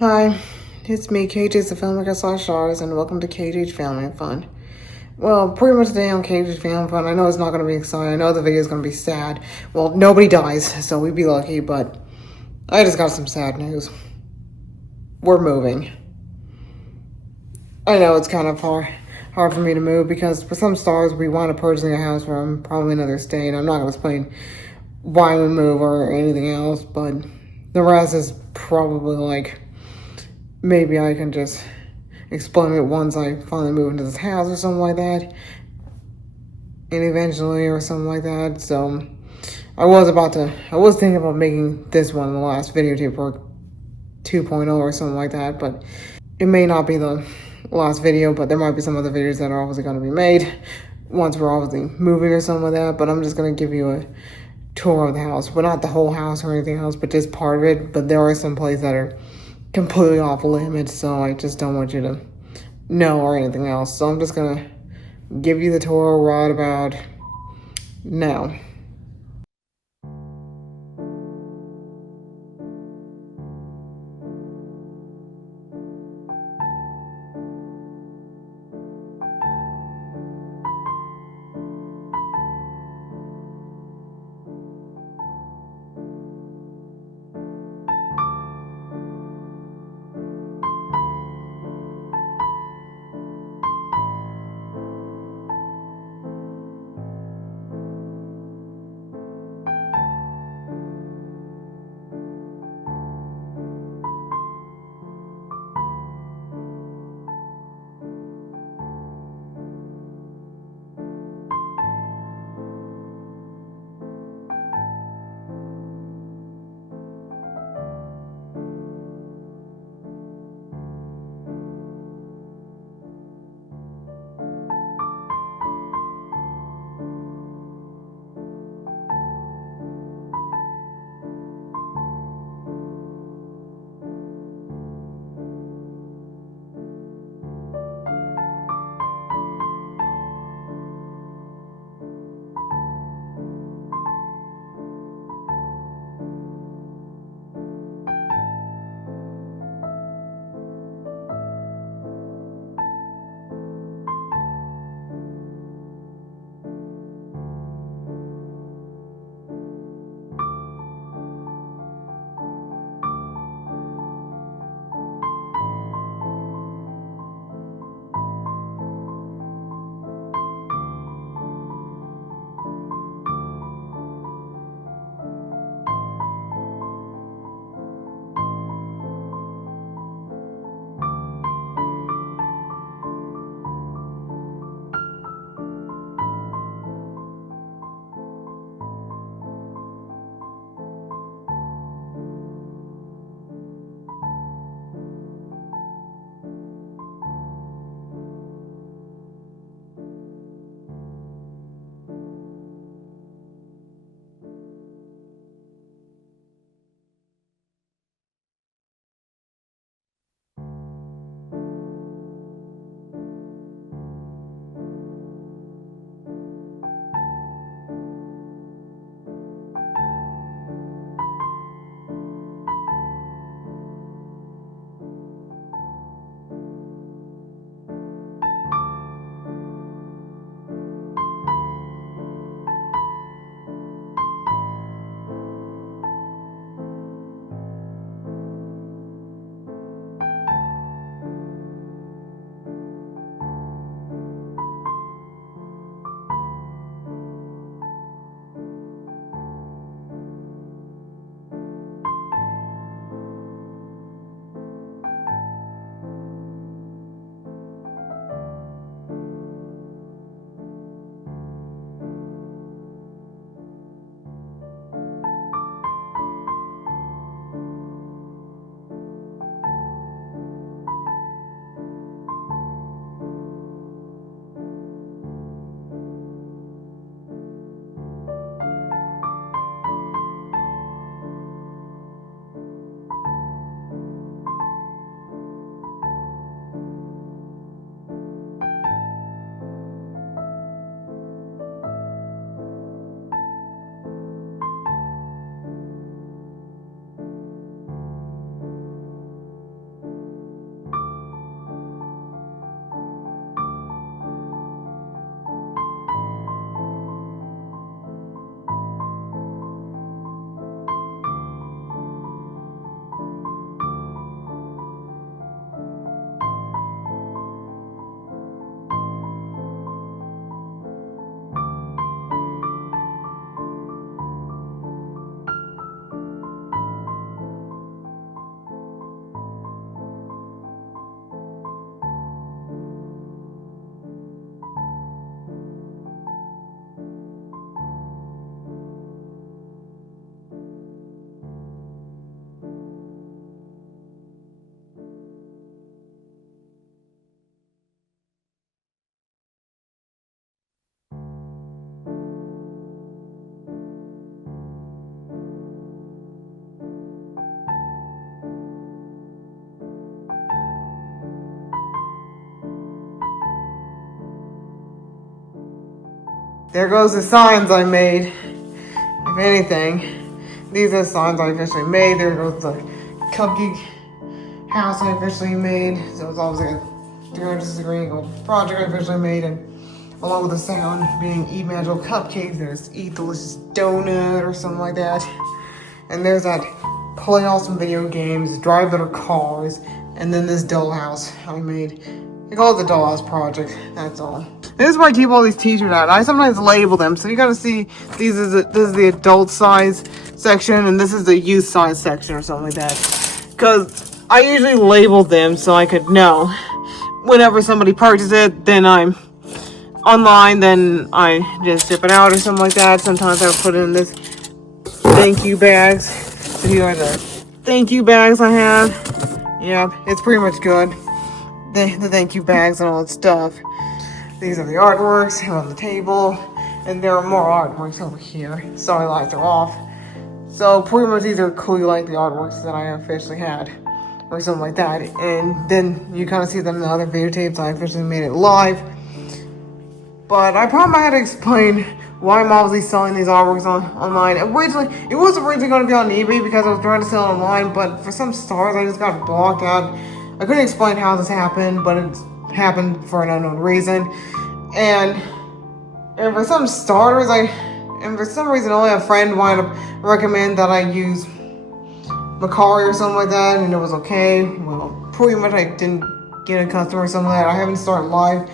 Hi, it's me, KJ, the filmmaker slash artist, and welcome to KJH Family and Fun. Well, pretty much today on KJH Family and Fun, I know it's not going to be exciting. I know the video is going to be sad. Well, nobody dies, so we'd be lucky, but I just got some sad news. We're moving. I know it's kind of hard for me to move because for some stars, we want to purchasing a house from probably another state. I'm not going to explain why we move or anything else, but the rest is probably like maybe I can just explain it once I finally move into this house or something like that, and eventually or something like that. So I was thinking about making this one the last video tape for 2.0 or something like that, but it may not be the last video, but there might be some other videos that are obviously going to be made once we're obviously moving or something like that. But I'm just going to give you a tour of the house, but not the whole house or anything else, but just part of it. But there are some places that are completely off limits, so I just don't want you to know or anything else. So I'm just gonna give you the tour right about now. there goes the signs I made. If anything, these are the signs I officially made. There goes the cupcake house I officially made. So it's obviously a 360-degree angle project I officially made, and along with the sound being eat magical cupcakes, there's eat delicious donut or something like that. And there's that play awesome video games, drive better cars, and then this dollhouse I made. I call it the dollhouse project, that's all. This is where I keep all these t-shirts out. I sometimes label them, so you gotta see this is the adult size section, and this is the youth size section or something like that. Because I usually label them so I could know whenever somebody purchases it, then I'm online, then I just ship it out or something like that. Sometimes I put it in this thank you bags. So here are the thank you bags I have. Yeah, it's pretty much good. The thank you bags and all that stuff. These are the artworks on the table, and there are more artworks over here. Sorry, lights are off. So pretty much these are clearly like the artworks that I officially had, or something like that. And then you kind of see them in the other videotapes. I officially made it live. But I probably had to explain why I'm obviously selling these artworks online. Originally, it was originally going to be on eBay because I was trying to sell it online, but for some stars, I just got blocked out. I couldn't explain how this happened, but it happened for an unknown reason. And for some starters, for some reason, only a friend wanted to recommend that I use Mercari or something like that, and it was okay. Well, pretty much I didn't get a customer or something like that. I haven't started live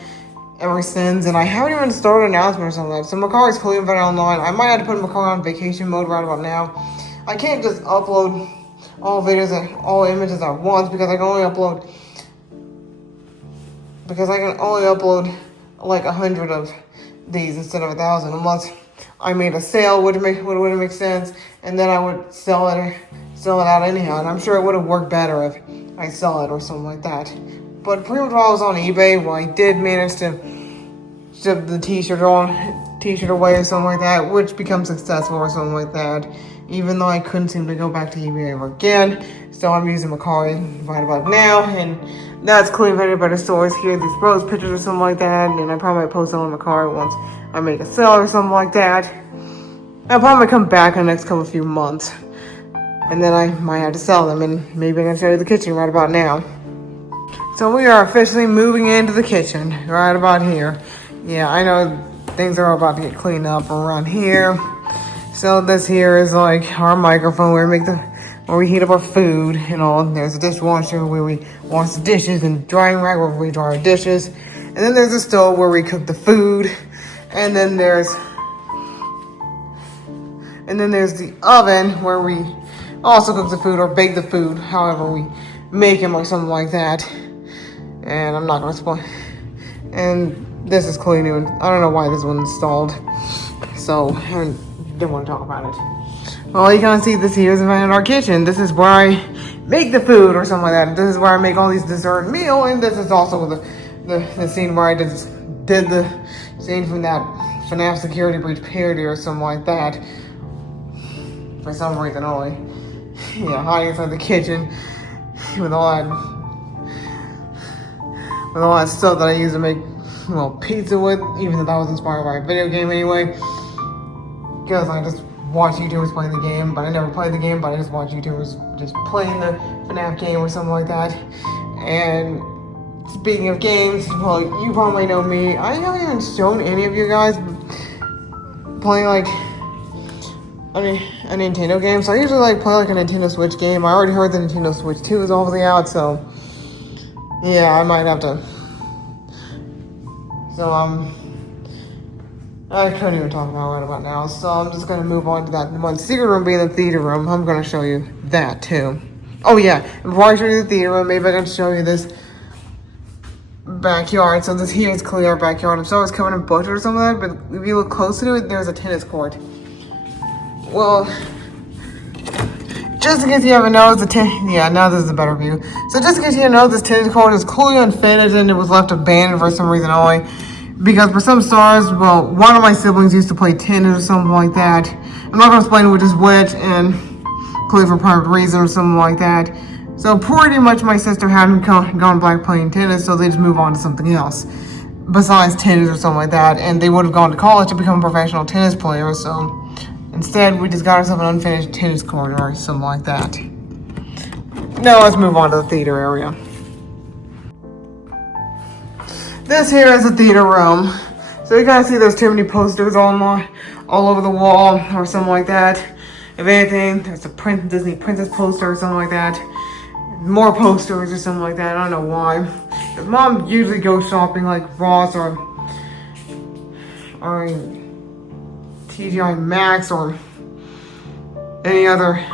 ever since, and I haven't even started an announcement or something like that. So Mercari's clearly better online. I might have to put Mercari on vacation mode right about now. I can't just upload all videos and all images at once because I can only upload like 100 of these instead of 1,000, unless I made a sale, would make sense, and then I would sell it out anyhow. And I'm sure it would have worked better if I sell it or something like that. But pretty much while I was on eBay, well, I did manage to ship the t-shirt away or something like that, which becomes successful or something like that, even though I couldn't seem to go back to eBay ever again. So I'm using Mercari right about now, and that's clearly better by the stores here. These rose pictures or something like that, and I probably might post it on Mercari once I make a sale or something like that. I'll probably come back in the next few months, and then I might have to sell them, and maybe I can show you the kitchen right about now. So we are officially moving into the kitchen right about here. Yeah, I know things are about to get cleaned up around here. So this here is like our microphone where we heat up our food and all. There's a dishwasher where we wash the dishes, and drying rack where we dry our dishes. And then there's a stove where we cook the food. And then there's the oven where we also cook the food or bake the food, however we make them or something like that. And I'm not gonna spoil. And this is clearly new. I don't know why this one's installed, so I didn't want to talk about it. Well, you can see this here is in our kitchen. This is where I make the food or something like that. This is where I make all these dessert meal, and this is also the scene where I did the scene from that FNAF security breach parody or something like that. For some reason only. Yeah, hiding inside the kitchen with all that stuff that I used to make, pizza with, even though that was inspired by a video game anyway. Because I just watch YouTubers playing the game, but I never played the game, but I just watch YouTubers just playing the FNAF game or something like that. And speaking of games, well, you probably know me. I haven't even shown any of you guys playing like a Nintendo game. So I usually play like a Nintendo Switch game. I already heard the Nintendo Switch 2 is already out, so yeah, I might have to. So I couldn't even talk about it right about now. So I'm just gonna move on to that one secret room being the theater room. I'm gonna show you that too. Oh yeah, before I show you the theater room, maybe I can show you this backyard. So this here is clearly our backyard. I'm sorry it's covered in bushes or something like that, but if you look close to it, there's a tennis court. Well, just in case you haven't noticed, now this is a better view. So just in case you haven't noticed, this tennis court is clearly unfinished and it was left abandoned for some reason only. Because for some stars, well, one of my siblings used to play tennis or something like that. I'm not going to explain which is which, and clearly for private reason or something like that. So pretty much my sister hadn't gone back playing tennis, so they just move on to something else. besides tennis or something like that, and they would have gone to college to become professional tennis players. So instead, we just got ourselves an unfinished tennis court or something like that. Now let's move on to the theater area. This here is the theater room. So you kind of see there's too many posters all over the wall or something like that. If anything, there's a Disney Princess poster or something like that. More posters or something like that. I don't know why. Because Mom usually goes shopping like Ross or TGI Max or any other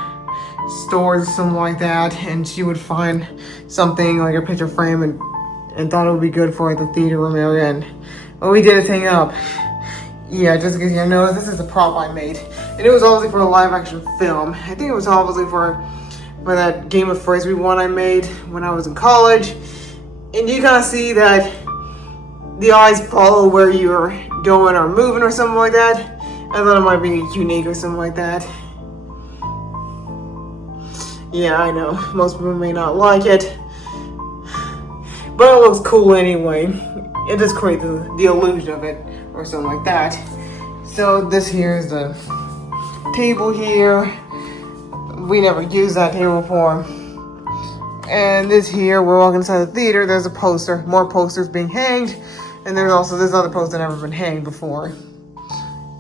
stores or something like that, and she would find something like a picture frame and thought it would be good for the theater room area, and we did a thing up. Yeah, just because you know, this is the prop I made, and it was obviously for a live action film. I think it was obviously for that game of Frisbee one I made when I was in college, and you kind of see that the eyes follow where you're going or moving or something like that. I thought it might be unique or something like that. Yeah, I know, most people may not like it, but it looks cool anyway. It just creates the illusion of it or something like that. So this here is the table here. We never used that table before. And this here, we're walking inside the theater, there's a poster, more posters being hanged, and there's also this other poster never been hanged before.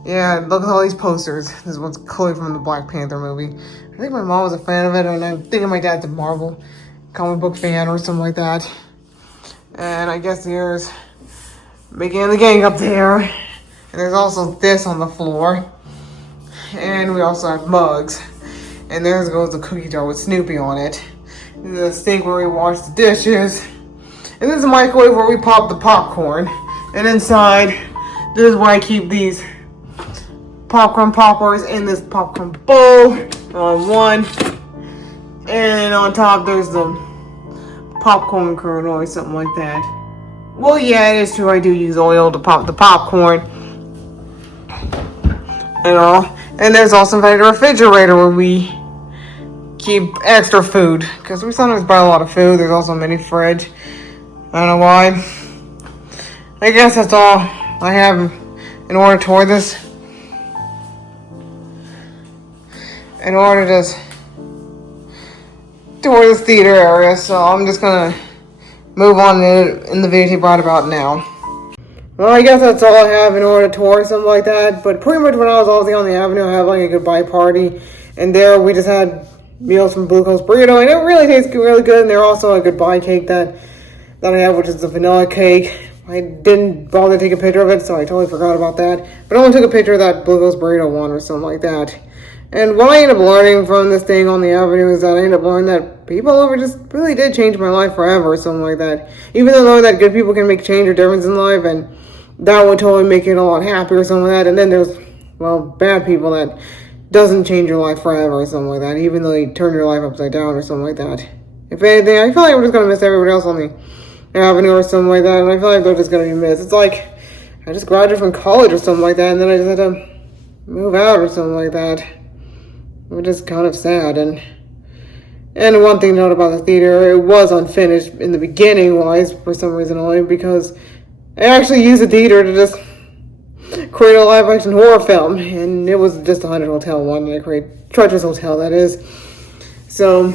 Yeah, look at all these posters. This one's clearly from the Black Panther movie. I think my mom was a fan of it, and I'm thinking my dad's a Marvel comic book fan or something like that. And I guess there's Mickey and the gang up there. And there's also this on the floor. And we also have mugs. And there goes the cookie jar with Snoopy on it. And the sink where we wash the dishes. And this is a microwave where we pop the popcorn. And inside, this is where I keep these popcorn poppers in this popcorn bowl on one. And on top, there's the popcorn kernel or something like that. Well, yeah, it is true. I do use oil to pop the popcorn and all. And there's also a refrigerator where we keep extra food because we sometimes buy a lot of food. There's also a mini fridge. I don't know why. I guess that's all I have in order to tour this. In order to tour this theater area, so I'm just gonna move on in the video brought about now. Well, I guess that's all I have in order to tour, something like that. But pretty much when I was obviously on the avenue, I had like a goodbye party, and there we just had meals from Blue Coast Burrito, and it really tastes really good. And there's also a goodbye cake that I have, which is the vanilla cake. I didn't bother to take a picture of it, so I totally forgot about that. But I only took a picture of that Blue Coast Burrito one or something like that. And what I ended up learning from this thing on the avenue is that I ended up learning that people over just really did change my life forever or something like that. Even though I learned that good people can make change or difference in life, and that would totally make it a lot happier or something like that. And then there's, well, bad people that doesn't change your life forever or something like that, even though they turn your life upside down or something like that. If anything, I feel like we're just going to miss everybody else on the avenue or something like that, and I feel like they're just going to be missed. It's like I just graduated from college or something like that, and then I just had to move out or something like that. Which is kind of sad. And one thing to note about the theater, it was unfinished in the beginning wise for some reason only, because I actually used the theater to just create a live action horror film, and it was just a Haunted Hotel one, and I created Treacherous Hotel, that is. So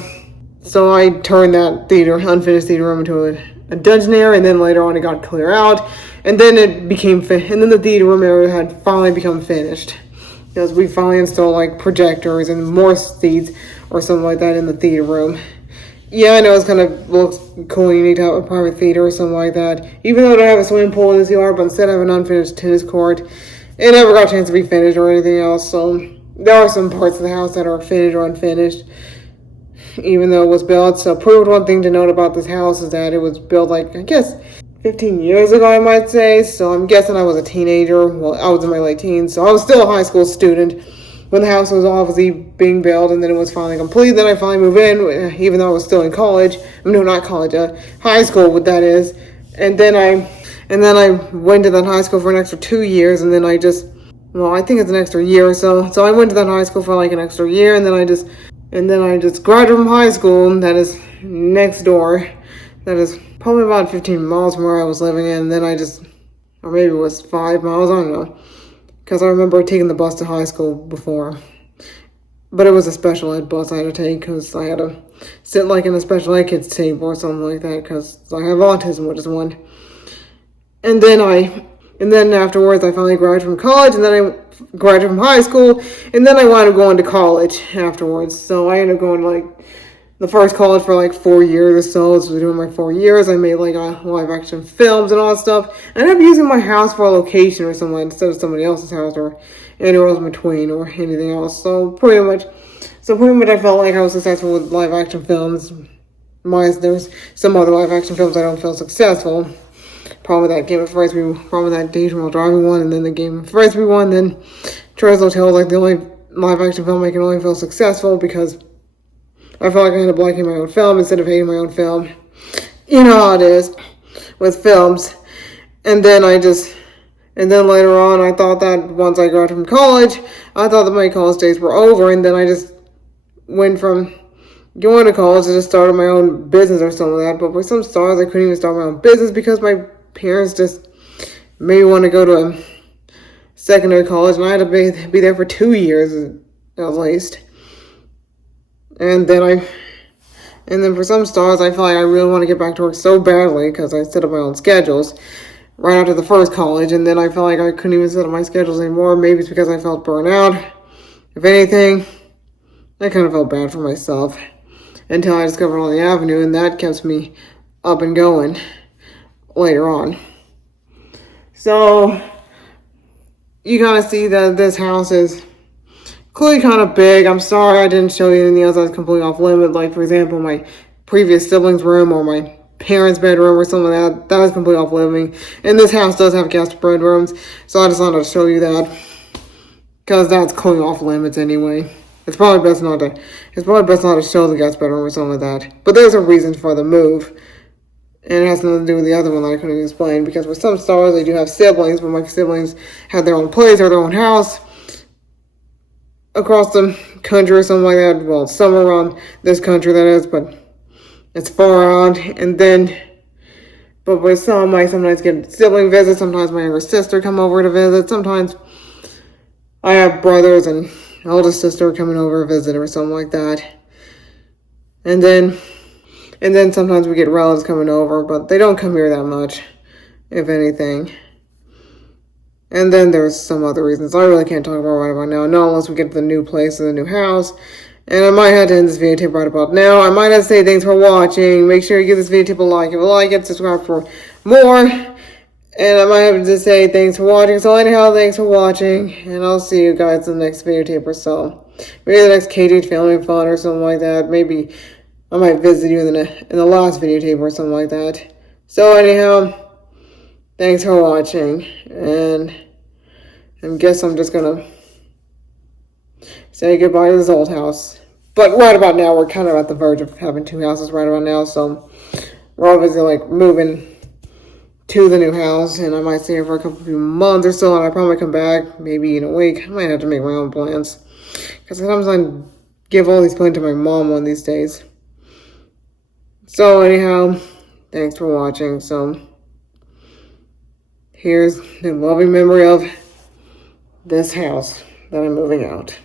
I turned that theater, unfinished theater room into a dungeon area, and then later on it got clear out, and then it became and then the theater room area had finally become finished. Because we finally installed like projectors and more seats or something like that in the theater room. Yeah, I know it's kind of looks cool. You need to have a private theater or something like that. Even though I don't have a swimming pool in this yard, but instead I have an unfinished tennis court. It never got a chance to be finished or anything else. So there are some parts of the house that are finished or unfinished, even though it was built. So pretty much one thing to note about this house is that it was built like, I guess, 15 years ago, I might say. So I'm guessing I was a teenager. Well, I was in my late teens, so I was still a high school student when the house was obviously being built, and then it was finally complete. Then I finally moved in, even though I was still in college. No, not college, high school, what that is. And then I went to that high school for an extra 2 years, and then I think it's an extra year or so. So I went to that high school for like an extra year, and then I just graduated from high school, and that is next door. That is probably about 15 miles from where I was living in. And then I just or maybe it was 5 miles, I don't know. Because I remember taking the bus to high school before. But it was a special ed bus I had to take because I had to sit like in a special ed kids table or something like that because I have autism, which is one. And then afterwards I finally graduated from college, and then I graduated from high school, and then I wound up going to college afterwards. So I ended up going to like the first college for like 4 years or so. So doing my 4 years, I made like live action films and all that stuff. I ended up using my house for a location or something instead of somebody else's house or anywhere else in between or anything else. So pretty much I felt like I was successful with live action films. There's some other live action films I don't feel successful. Probably that Game of Frisbee, probably that Daydream While Driving one, and then the Game of Frisbee one, then Treasure Hotel is like the only live action film I can only feel successful because I felt like I ended up liking my own film instead of hating my own film. You know how it is with films. And then later on, I thought that once I graduated from college, I thought that my college days were over, and then I just went from going to college to just started my own business or something like that. But for some stars, I couldn't even start my own business because my parents just made me want to go to a secondary college, and I had to be there for 2 years at least. And then for some stars, I feel like I really want to get back to work so badly because I set up my own schedules right after the first college, and then I felt like I couldn't even set up my schedules anymore. Maybe it's because I felt burnt out. If anything, I kind of felt bad for myself until I discovered On the Avenue, and that kept me up and going later on. So you kind of see that this house is clearly kind of big. I'm sorry I didn't show you anything else that's completely off limit. Like, for example, my previous siblings' room or my parents' bedroom or something like that. That was completely off limit. And this house does have guest bedrooms, so I just wanted to show you that because that's clearly off limits anyway. It's probably best not to show the guest bedroom or something like that. But there's a reason for the move. And it has nothing to do with the other one that I couldn't explain. Because with some stars, they do have siblings, but my siblings have their own place or their own house across the country or something like that. Well, somewhere around this country, that is, but it's far out. But with some, I sometimes get sibling visits. Sometimes my younger sister come over to visit. Sometimes I have brothers and eldest sister coming over to visit or something like that. And then sometimes we get relatives coming over, but they don't come here that much, if anything. And then there's some other reasons I really can't talk about right about now. Not unless we get to the new place or the new house. And I might have to end this video tape right about now. I might have to say thanks for watching. Make sure you give this video tape a like. If you like it, subscribe for more. And I might have to say thanks for watching. So anyhow, thanks for watching. And I'll see you guys in the next video tape or so. Maybe the next KJH Family Fun or something like that. Maybe I might visit you in the last video tape or something like that. So anyhow, thanks for watching. And I guess I'm just gonna say goodbye to this old house. But right about now, we're kind of at the verge of having 2 houses right about now. So we're obviously like moving to the new house, and I might stay here for a couple of months or so, and I probably come back maybe in a week. I might have to make my own plans because sometimes I give all these plans to my mom one of these days. So anyhow, thanks for watching. So here's the loving memory of this house that I'm moving out.